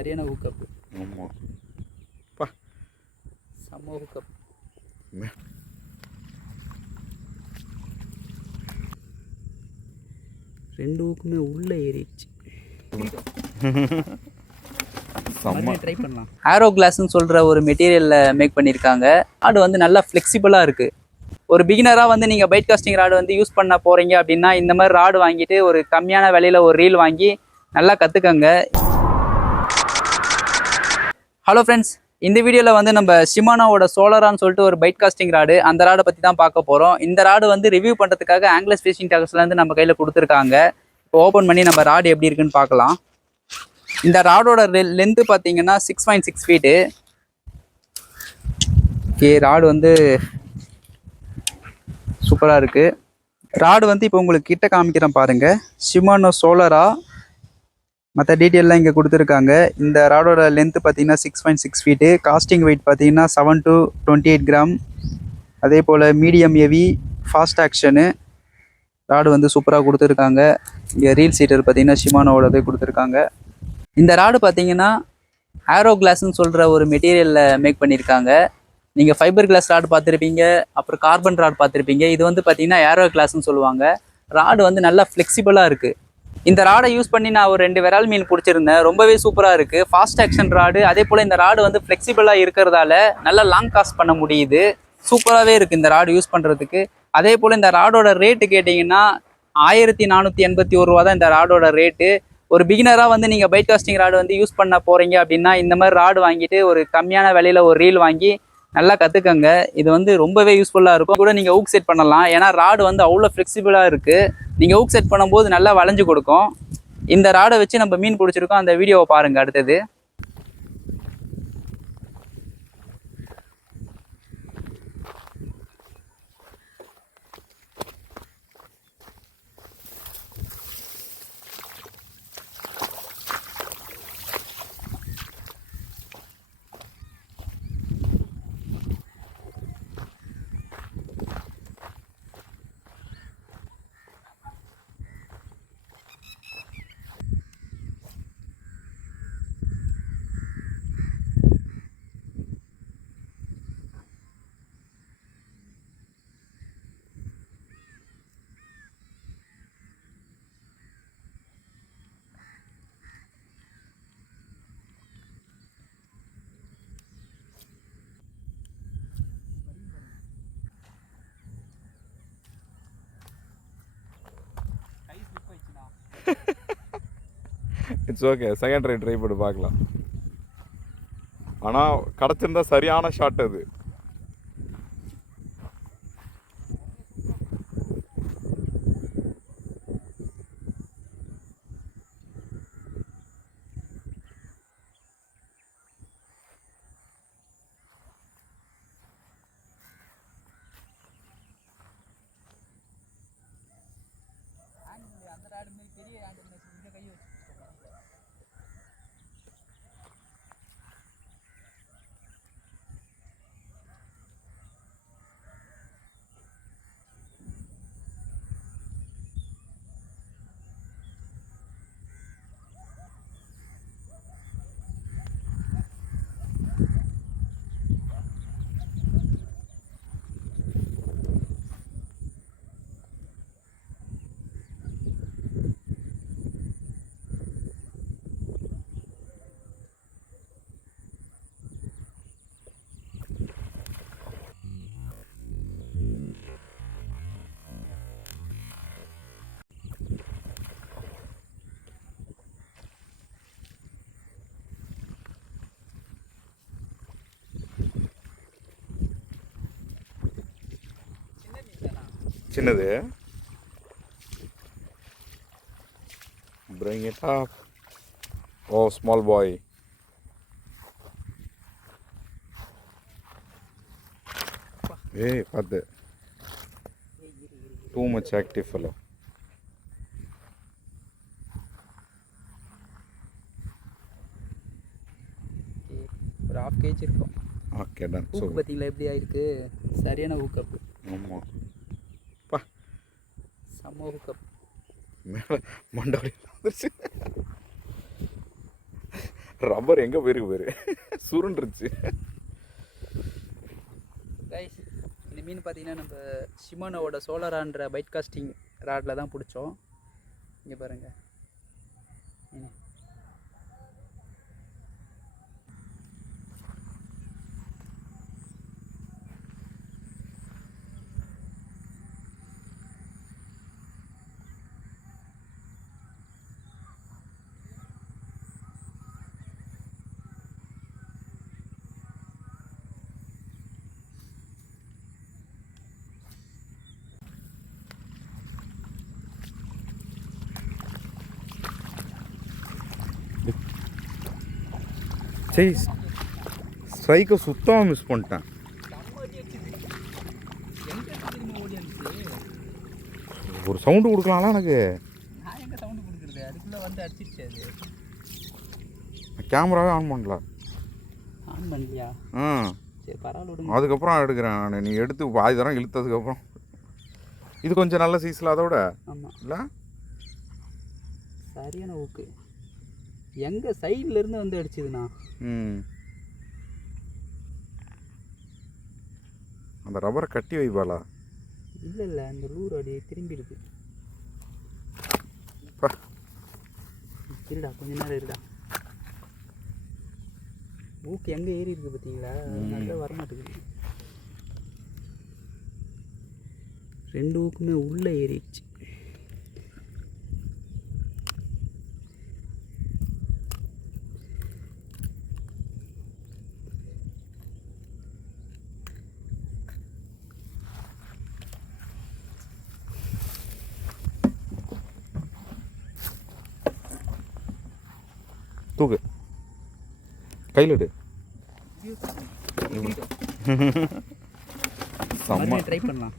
சரியான ஹூக்கப். ஆமாம் பா, செம்ம ஹூக்கப். ரெண்டு ஊக்குமே உள்ளே ஏறிடுச்சு. ட்ரை பண்ணலாம். ஆரோ கிளாஸ்ன்னு சொல்கிற ஒரு மெட்டீரியலில் மேக் பண்ணியிருக்காங்க. ராடு வந்து நல்லா ஃப்ளெக்சிபிளாக இருக்குது. ஒரு பிகினராக வந்து நீங்கள் பைட் காஸ்டிங் ராடு வந்து யூஸ் பண்ண போகிறீங்க அப்படின்னா இந்த மாதிரி ராடு வாங்கிட்டு ஒரு கம்மியான விலையில் ஒரு ரீல் வாங்கி நல்லா கற்றுக்கங்க. ஹலோ ஃப்ரெண்ட்ஸ், இந்த வீடியோவில் வந்து நம்ம ஷிமானோவோட சோலரான்னு சொல்லிட்டு ஒரு பைட் காஸ்டிங் ராடு, அந்த ராடை பற்றி தான் பார்க்க போகிறோம். இந்த ராடு வந்து ரிவ்யூ பண்ணுறதுக்காக ஆங்கிலஸ் ஃபிஷிங் டாக்ஸ்லேருந்து நம்ம கையில் கொடுத்துருக்காங்க. இப்போ ஓப்பன் பண்ணி நம்ம ராடு எப்படி இருக்குன்னு பார்க்கலாம். இந்த ராடோட லென்த்து பார்த்தீங்கன்னா 6.6 ஃபீட்டு. ஓகே, ராடு வந்து சூப்பராக இருக்குது. ராடு வந்து இப்போ உங்களுக்கு கிட்ட காமிக்கிறேன் பாருங்கள். ஷிமானோ சோலரா, மற்ற டீட்டெயிலெலாம் இங்கே கொடுத்துருக்காங்க. இந்த ராடோட லென்த்து பார்த்தீங்கன்னா 6.6 ஃபீட்டு. காஸ்டிங் வெயிட் பார்த்தீங்கன்னா 7 to 28 கிராம். அதே போல் medium heavy fast action. Rod வந்து சூப்பராக கொடுத்துருக்காங்க. இங்கே ரீல் சீட்டர் பார்த்தீங்கன்னா ஷிமானோவோடதே கொடுத்துருக்காங்க. இந்த ராடு பார்த்தீங்கன்னா ஆரோ கிளாஸ்ன்னு சொல்கிற ஒரு மெட்டீரியலில் மேக் பண்ணியிருக்காங்க. நீங்கள் ஃபைபர் கிளாஸ் ராடு பார்த்துருப்பீங்க, அப்புறம் கார்பன் ராடு பார்த்துருப்பீங்க. இது வந்து பார்த்தீங்கன்னா ஏரோ கிளாஸ்ன்னு சொல்லுவாங்க. ராடு வந்து நல்லா ஃப்ளெக்சிபிளாக இருக்குது. இந்த ராடை யூஸ் பண்ணி நான் ஒரு 2 விரால் மீன் பிடிச்சிருந்தேன். ரொம்பவே சூப்பராக இருக்குது. Fast action rod. அதே போல் இந்த ராடு வந்து ஃப்ளெக்சிபிளாக இருக்கிறதால நல்லா லாங் காஸ்ட் பண்ண முடியுது. சூப்பராகவே இருக்குது இந்த ராடு யூஸ் பண்ணுறதுக்கு. அதே போல் இந்த ராடோட ரேட்டு கேட்டிங்கன்னா 1481 ரூபா தான் இந்த ராடோட ரேட்டு. ஒரு பிகினராக வந்து நீங்கள் பைட் காஸ்டிங் ராடு வந்து யூஸ் பண்ண போகிறீங்க அப்படின்னா இந்த மாதிரி ராடு வாங்கிட்டு ஒரு கம்மியான விலையில் ஒரு ரீல் வாங்கி நல்லா கற்றுக்கங்க. இது வந்து ரொம்பவே யூஸ்ஃபுல்லாக இருக்கும். கூட நீங்கள் ஊக் செட் பண்ணலாம். ஏன்னா ராடு வந்து அவ்வளோ ஃப்ளெக்சிபிளாக இருக்குது. நீங்கள் ஊக் செட் பண்ணும்போது நல்லா வளைஞ்சு கொடுக்கும். இந்த ராடை வச்சு நம்ம மீன் பிடிச்சிருக்கோம். அந்த வீடியோவை பாருங்கள் அடுத்தது. இட்ஸ் ஓகே, செகண்ட் ட்ரை பண்ணி பார்க்கலாம். ஆனால் கிடச்சிருந்தா சரியான ஷாட் அது. சின்னது. Bring it up. Oh, small boy. Hey, பார்த்து. Too much active fellow. ஒரு 1/2 kg இருக்கும். Okay, ton. ஹூக் பார்த்தீங்களா எப்படி ஆயிருக்கு? சரியான ஹூக்கப். ஆமாம் பா, செம்ம ஹூக்கப். மேலே மண்டபடி வந்துருச்சு. ரப்பர் எங்கே போயிருக்கு பேர் சுருண்டுருச்சு. கைஸ் இந்த மீன் பார்த்தீங்கன்னா நம்ம ஷிமானோவோட சோலரான்ற பைட் காஸ்டிங் ராடில் தான் பிடிச்சோம். இங்கே பாருங்கள் மீன். சரி, ஸ்ட்ரைக்கை சுத்தமாக மிஸ் பண்ணிட்டேன். ஒரு சவுண்டு கொடுக்கலாம்ல எனக்கு. நான் எங்கே சவுண்டு கொடுக்குறது, அதுக்குள்ளே வந்து அடிச்சிருச்சு. அது கேமராவே ஆன் பண்ணல. ஆன் பண்ணலையா? ஆ சரி பரவாயில்ல விடுங்க. அதுக்கப்புறம் எடுக்கிறேன் நான். நீ எடுத்து பாதி தரம் இழுத்ததுக்கப்புறம் இது கொஞ்சம் நல்ல சீஸில் அதோட ஆமாம் இல்லை சரியான ஊக்கு. எங்கே சைட்லேருந்து வந்து அடிச்சுதுண்ணா. அந்த ரப்பரை கட்டி வைப்பாளா? இல்லை இல்லை அந்த லூர் அடி திரும்பி இருக்கு. இருடா கொஞ்ச நேரம் இருடா. ஊக்கு எங்கே ஏறி இருக்கு பார்த்தீங்களா? நல்லா வரமாட்டேங்குது. 2 ஊக்குமே உள்ளே ஏறிடுச்சு. தூக்கு கையில் எடு. ட்ரை பண்ணலாம்.